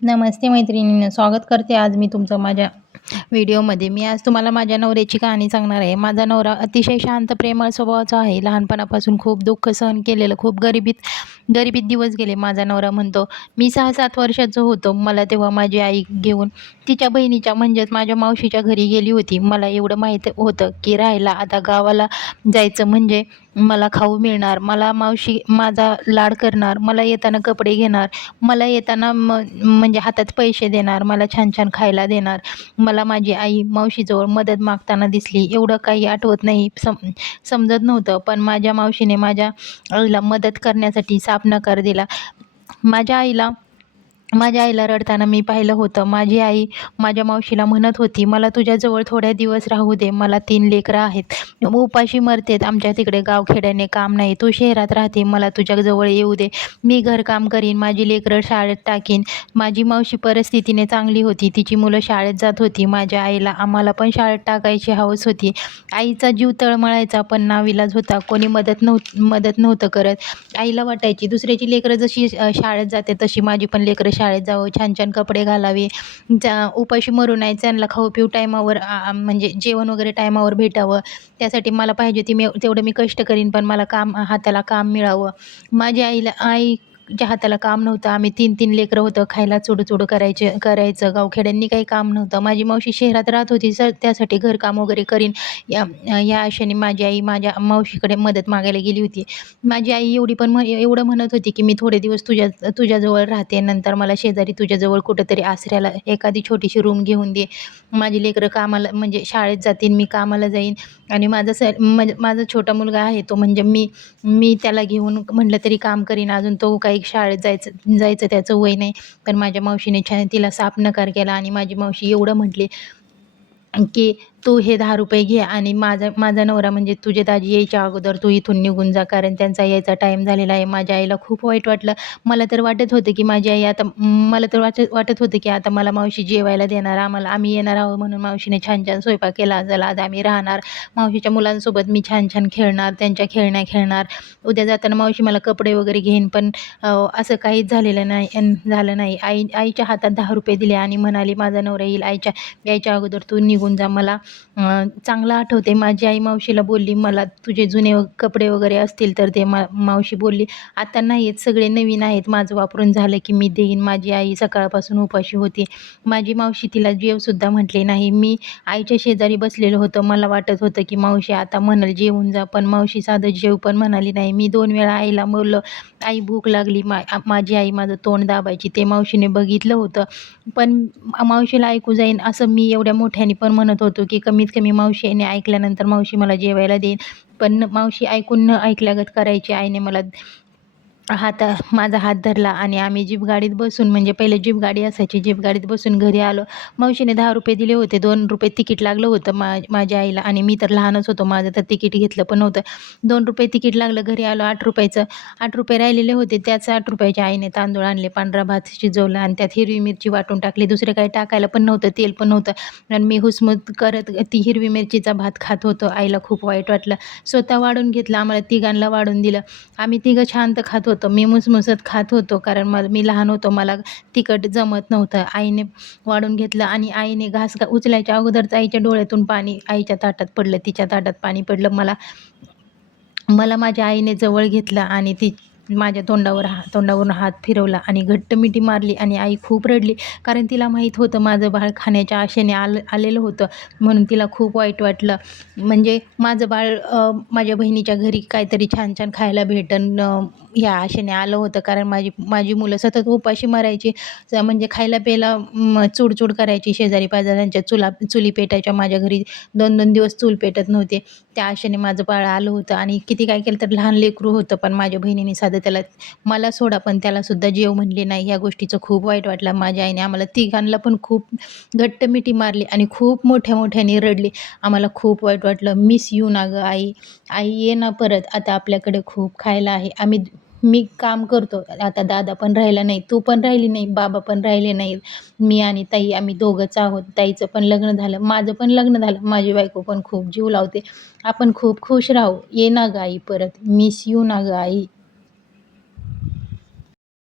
नमस्ते मैत्रिणींनो, स्वागत करते आज मी तुमचं माझ्या व्हिडिओमध्ये. मी आज तुम्हाला माझ्या नवऱ्याची कहाणी सांगणार आहे. माझा नवरा अतिशय शांत, प्रेमळ स्वभावाचा आहे. लहानपणापासून खूप दुःख सहन केलेलं, खूप गरिबीत दिवस गेले. माझा नवरा म्हणतो, मी 6-7 वर्षाचं होतो. मला तेव्हा माझी आई घेऊन तिच्या बहिणीच्या म्हणजेच माझ्या मावशीच्या घरी गेली होती. मला एवढं माहीत होतं की राहायला आता गावाला जायचं म्हणजे मला खाऊ मिळणार, मला मावशी माझा लाड करणार, मला येताना कपडे घेणार, मला येताना म्हणजे हातात पैसे देणार, मला छान छान खायला देणार. मला माझी आई मावशीजवळ मदत मागताना दिसली. एवढं काही आठवत नाही, समजत नव्हतं. पण माझ्या मावशीने माझ्या आईला मदत करण्यासाठी साफ नकार दिला. माझ्या आईला माझ्या आईला रडताना मी पाहिलं होतं. माझी आई माझ्या मावशीला म्हणत होती, "मला तुझ्याजवळ थोड्या दिवस राहू दे. मला 3 लेकरं आहेत. उपाशी मरतेत. आमच्या तिकडे गावखेड्याने काम नाही. तू शहरात राहते. मला तुझ्याजवळ येऊ दे. मी घरकाम करीन. माझी लेकरं शाळेत टाकीन." माझी मावशी परिस्थितीने चांगली होती. तिची मुलं शाळेत जात होती. माझ्या आईला आम्हाला पण शाळेत टाकायची हौस होती. आईचा जीव तळमळायचा, पण नाविलाज होता. कोणी मदत नव्हतं करत. आईला वाटायची दुसऱ्याची लेकरं जशी शाळेत जाते तशी माझी पण लेकरं शाळेत जावं, छान छान कपडे घालावे, उपाशी मरू नये, त्यांना खाऊ पिऊ टायमावर म्हणजे जेवण वगैरे टायमावर भेटावं. त्यासाठी मला पाहिजे ती तेवढं मी कष्ट करीन, पण मला हाताला काम मिळावं. माझ्या आईच्या हाताला काम नव्हतं. आम्ही 3-3 लेकरं होतं. खायला चुडू करायचं. गावखेड्यांनी काही काम नव्हतं. माझी मावशी शहरात राहत होती, त्यासाठी घरकाम वगैरे करीन या आशेने माझी आई माझ्या मावशीकडे मदत मागायला गेली होती. माझी आई एवढं म्हणत होती की मी थोडे दिवस तुझ्याजवळ राहते, नंतर मला शेजारी तुझ्याजवळ कुठेतरी आसऱ्याला एखादी छोटीशी रूम घेऊन दे. माझी लेकरं कामाला म्हणजे शाळेत जातील, मी कामाला जाईन आणि म्हणजे माझा छोटा मुलगा आहे तो म्हणजे मी त्याला घेऊन म्हटलं तरी काम करीन. अजून तो काही शाळेत जायचं त्याचं वय नाही. पण माझ्या मावशीने छान तिला साफ नकार केला आणि माझी मावशी एवढं म्हटली की तू हे ₹10 घे आणि माझा माझा नवरा म्हणजे तुझे दाजी यायच्या अगोदर तू इथून निघून जा, कारण त्यांचा यायचा टाईम झालेला आहे. माझ्या आईला खूप वाईट वाटलं. मला तर वाटत होतं की माझी आई आता मला तर वाटत होतं की आता मला मावशी जेवायला देणार, आम्ही येणार आहोत म्हणून मावशीने छान छान स्वयंपाक केला. चला आज आम्ही राहणार. मावशीच्या मुलांसोबत मी छान छान खेळणार, त्यांच्या खेळण्या खेळणार. उद्या जाताना मावशी मला कपडे वगैरे घेईन. पण असं काहीच झालं नाही. आईच्या हातात ₹10 दिले आणि म्हणाली, माझा नवरा येईल यायच्या अगोदर तू निघून जा. मला चांगलं आठवते माझी आई मावशीला बोलली, मला तुझे जुने कपडे वगैरे असतील तर ते मावशी बोलली, आता नाही आहेत, सगळे नवीन आहेत. माझं वापरून झालं की मी देईन. माझी आई सकाळपासून उपाशी होती. माझी मावशी तिला जेवसुद्धा म्हटले नाही. मी आईच्या शेजारी बसलेलं होतं. मला वाटत होतं की मावशी आता म्हणाल जेवून जा, पण मावशी साधं जेव पण म्हणाली नाही. मी 2 वेळा आईला बोललं, आई भूक लागली. माझी आई माझं तोंड दाबायची. ते मावशीने बघितलं होतं. पण मावशीला ऐकू जाईन असं मी एवढ्या मोठ्याने पण म्हणत होतो की कमीत कमी मावशीने ऐकल्यानंतर मावशी मला जेवायला देईन. पण मावशी ऐकून न ऐकल्यागत करायची. आईने मला माझा हात धरला आणि आम्ही जीप गाडीत बसून, म्हणजे पहिले जीप गाडी असायची, जीप गाडीत बसून घरी आलो. मावशीने ₹10 दिले होते. ₹2 तिकीट लागलं होतं माझ्या आईला आणि मी तर लहानच होतो. माझं तर तिकीट घेतलं पण नव्हतं. ₹2 तिकीट लागलं. घरी आलो. ₹8चं ₹8 राहिलेले होते. त्याच ₹8च्या आईने तांदूळ आणले, पांढरा भात शिजवला आणि त्यात हिरवी मिरची वाटून टाकली. दुसरं काही टाकायला पण नव्हतं, तेल पण नव्हतं आणि मी हुसमत करत ती हिरवी मिरचीचा भात खात होतो. आईला खूप वाईट वाटलं. स्वतः वाढून घेतलं. आम्हाला तिघांना वाढून दिलं. आम्ही तिघं शांत खात होतो. मी मुसमुसत खात होतो, कारण मी लहान होतो. मला तिखट जमत नव्हतं. आईने वाढून घेतलं आणि आईने घास उचलायच्या अगोदरच आईच्या डोळ्यातून पाणी आईच्या ताटात पडलं. तिच्या ताटात पाणी पडलं. मला मला माझ्या आईने जवळ घेतलं आणि ती माझ्या तोंडावरून हात फिरवला आणि घट्ट मिठी मारली आणि आई खूप रडली. कारण तिला माहीत होतं माझं बाळ खाण्याच्या आशेने आलेलं होतं, म्हणून तिला खूप वाईट वाटलं. म्हणजे माझं बाळ माझ्या बहिणीच्या घरी काहीतरी छान छान खायला भेटन ह्या आशेने आलं होतं. कारण माझी माझी मुलं सतत उपाशी मरायची. म्हणजे खायला प्यायला चूड करायची. शेजारी पाजाऱ्यांच्या चुली पेटायच्या. माझ्या घरी 2-2 दिवस चूल पेटत नव्हते. त्या आशेने माझं बाळ आलं होतं आणि किती काय केलं तर लहान लेकरू होतं. पण माझ्या बहिणीने साधं त्याला, मला सोडा पण त्यालासुद्धा जेव म्हणले नाही. ह्या गोष्टीचं खूप वाईट वाटलं. माझ्या आईने आम्हाला तिघांना पण खूप घट्ट मिठी मारली आणि खूप मोठ्याने रडली. आम्हाला खूप वाईट वाटलं. मिस यू ना गं आई. आई ये ना परत. आता आपल्याकडे खूप खायला आहे. मी काम करतो. आता दादा पण राहिला नाही, तू पण राहिली नाही, बाबा पण राहिले नाहीत. मी आणि ताई आम्ही दोघंच आहोत. ताईचं पण लग्न झालं, माझं पण लग्न झालं. माझी बायको पण खूप जीव लावते. आपण खूप खुश राहू. ये ना गं आई परत. मिस यू ना गं आई.